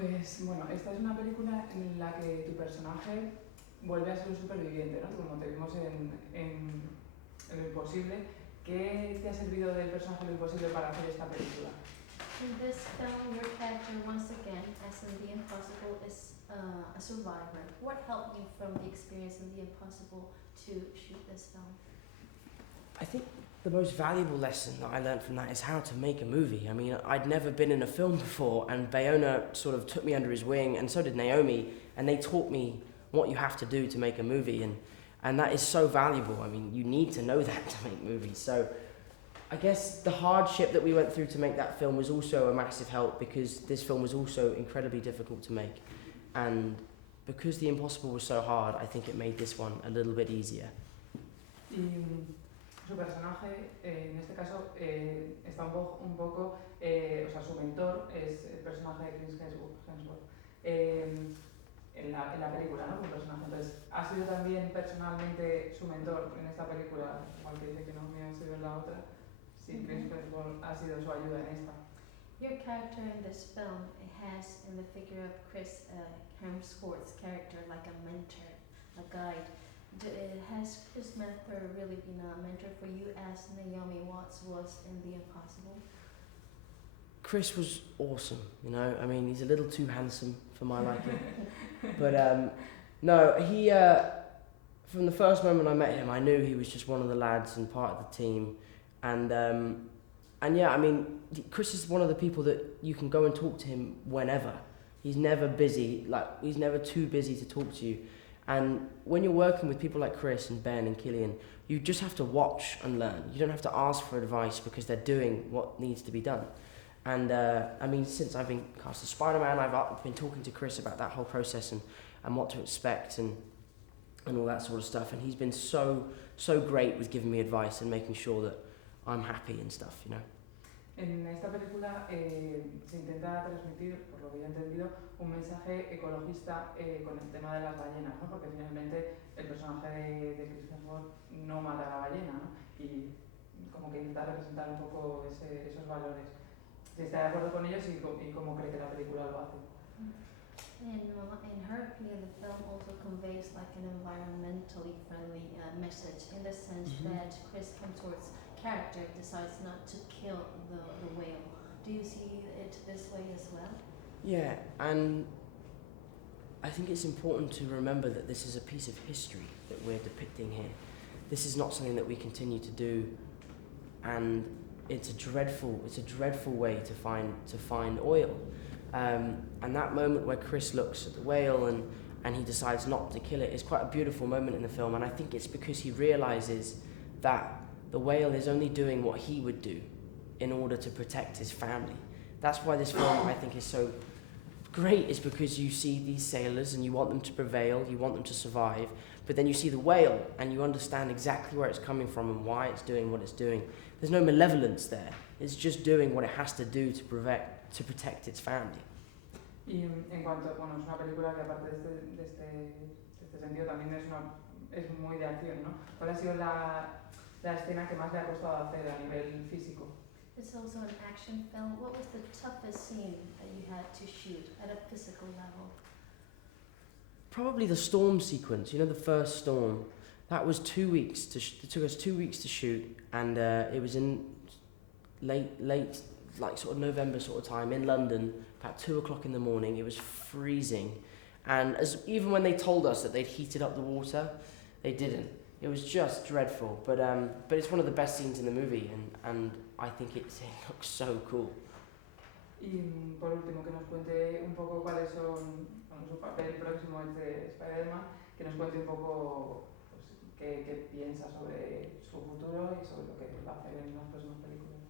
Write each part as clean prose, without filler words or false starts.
Pues bueno, esta es una película en la que tu personaje vuelve a ser un superviviente, ¿no? Como te vimos en Lo Imposible. ¿Qué te ha servido del personaje Lo Imposible para hacer esta película? In this film, your character once again, as in The Impossible, is a survivor. What helped you from the experience in The Impossible to shoot this film? I think the most valuable lesson that I learned from that is how to make a movie. I mean, I'd never been in a film before, and Bayona sort of took me under his wing, and so did Naomi, and they taught me what you have to do to make a movie, and that is so valuable. I mean, you need to know that to make movies. So I guess the hardship that we went through to make that film was also a massive help, because this film was also incredibly difficult to make, and because The Impossible was so hard, I think it made this one a little bit easier. Su personaje, en este caso, está un poco o sea, su mentor es el personaje de Chris Hemsworth en la película, ¿no? Un personaje. Entonces, ¿ha sido también personalmente su mentor en esta película? Igual que dice que no me ha sido en la otra. Sí, Chris Hemsworth ha sido su ayuda en esta. Your character in this film has, in the figure of Chris Hemsworth's character, like a mentor, a guide. Has Chris Mentor really been a mentor for you as Naomi Watts was in The Impossible? Chris was awesome, you know. I mean, he's a little too handsome for my liking. But no, he, from the first moment I met him, I knew he was just one of the lads and part of the team. And yeah, I mean, Chris is one of the people that you can go and talk to him whenever. He's never busy, like, he's never too busy to talk to you. And when you're working with people like Chris and Ben and Killian, you just have to watch and learn. You don't have to ask for advice because they're doing what needs to be done. And I mean, since I've been cast as Spider-Man, I've been talking to Chris about that whole process and what to expect and all that sort of stuff. And he's been so great with giving me advice and making sure that I'm happy and stuff, you know. En esta película se intenta transmitir, por lo que yo he entendido, un mensaje ecologista con el tema de las ballenas, ¿no? Porque finalmente el personaje de Chris Hemsworth no mata a la ballena, ¿no? Y como que intenta representar un poco esos valores. Si está de acuerdo con ellos y cómo cree que la película lo hace. In her opinion, the film also conveys like an environmentally friendly message in the sense that Chris Hemsworth's character decides not to kill the whale. Do you see it this way as well? Yeah, and I think it's important to remember that this is a piece of history that we're depicting here. This is not something that we continue to do, and it's a dreadful way to find oil. And that moment where Chris looks at the whale and he decides not to kill it is quite a beautiful moment in the film, and I think it's because he realizes that the whale is only doing what he would do in order to protect his family. That's why this film, I think, is so great, is because you see these sailors and you want them to prevail, you want them to survive, but then you see the whale and you understand exactly where it's coming from and why it's doing what it's doing. There's no malevolence there. It's just doing what it has to do to protect its family. Y en cuanto, bueno, es una película que aparte de este sentido también es muy de acción, ¿no? ¿Cuál ha sido la escena que más le ha costado hacer a nivel físico? It's also an action film. What was the toughest scene that you had to shoot at a physical level? Probably the storm sequence, you know, the first storm. That was 2 weeks it took us 2 weeks to shoot, and it was in late, like sort of November sort of time in London, about 2 o'clock in the morning. It was freezing, and even when they told us that they'd heated up the water, they didn't. It was just dreadful, but it's one of the best scenes in the movie, and I think it looks so cool. Y por último, que nos cuente un poco cuáles son su papel próximo de Spider-Man, que nos cuente un poco pues, qué piensa sobre su futuro y sobre lo que va a hacer en las próximas películas.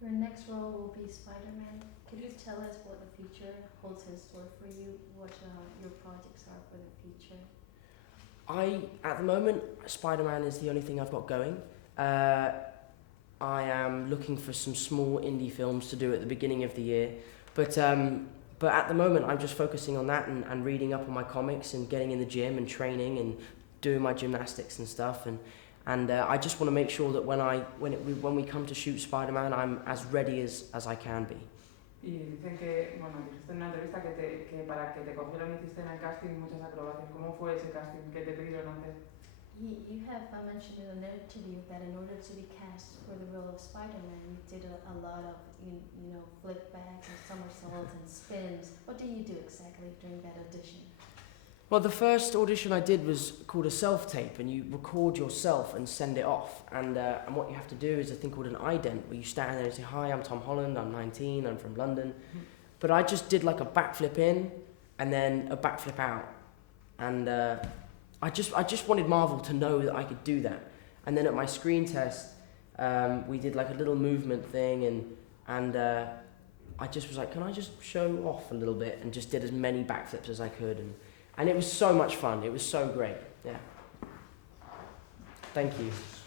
Your next role will be Spider-Man. Could you tell us what the future holds in store for you, what your projects are for the future? At the moment, Spider-Man is the only thing I've got going. I am looking for some small indie films to do at the beginning of the year, but at the moment I'm just focusing on that and reading up on my comics and getting in the gym and training and doing my gymnastics and stuff, and I just want to make sure that when we come to shoot Spider-Man, I'm as ready as I can be. Y dicen que, bueno, dijiste en una entrevista que para que te cogieran hiciste en el casting muchas acrobacias. ¿Cómo fue ese casting? ¿Qué te pidieron hacer? You have mentioned in an interview that in order to be cast for the role of Spider-Man, you did a lot of, you know, flip backs and somersaults and spins. What do you do exactly during that audition? Well, the first audition I did was called a self-tape, and you record yourself and send it off. And what you have to do is a thing called an ident, where you stand there and say, "Hi, I'm Tom Holland, I'm 19, I'm from London." But I just did like a backflip in, and then a backflip out. And I just wanted Marvel to know that I could do that. And then at my screen test, we did like a little movement thing, and I just was like, can I just show off a little bit, and just did as many backflips as I could, and it was so much fun. It was so great. Yeah. Thank you.